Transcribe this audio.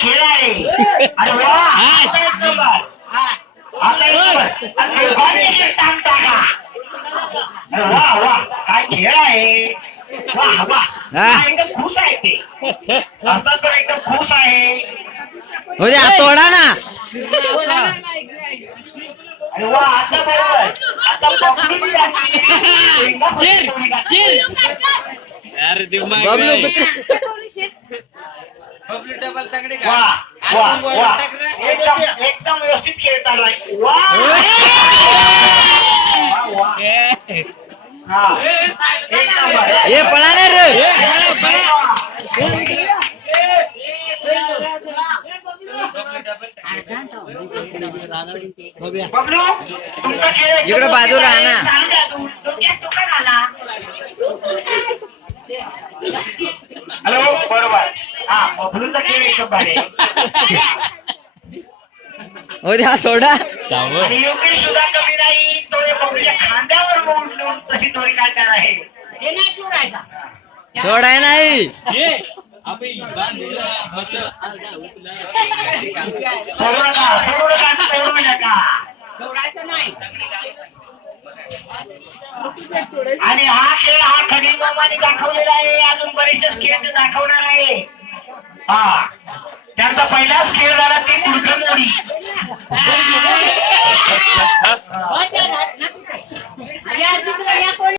खेळ आहे. अरे वा आता एक नंबर. आता एक नंबर. आणि दोघांनी एक टांग टाका. अरे वा वा काय खेळ आहे. वा वा एकदम खुश आहे ते असं तर एकदम खुश आहे. हो द्या तोडा ना. अरे वा आता बरोबर आता बबलू डबल तगडे वा वा वा एकदम एकदम व्यवस्थित खेळताना वा वा हा एक नंबर. हे पळा ना रे. बबलू तुमचा खेळ इकडे बाजू राहा ना. हॅलो बरोबर हा बबलूचा खेळ एकदम भारी आहे. हो द्या सोडा. आणि योगेश सुद्धा कमी नाही. तो या बबलूच्या खांद्यावर उठून तशी दोरी काढणार आहे. सोडाय नाही. सोडू नका. आणि हा खेळ हा खनिज मामाने दाखवलेला आहे. अजून बरेचसे खेळ दाखवणार आहे. हा त्यांचा पहिलाच खेळ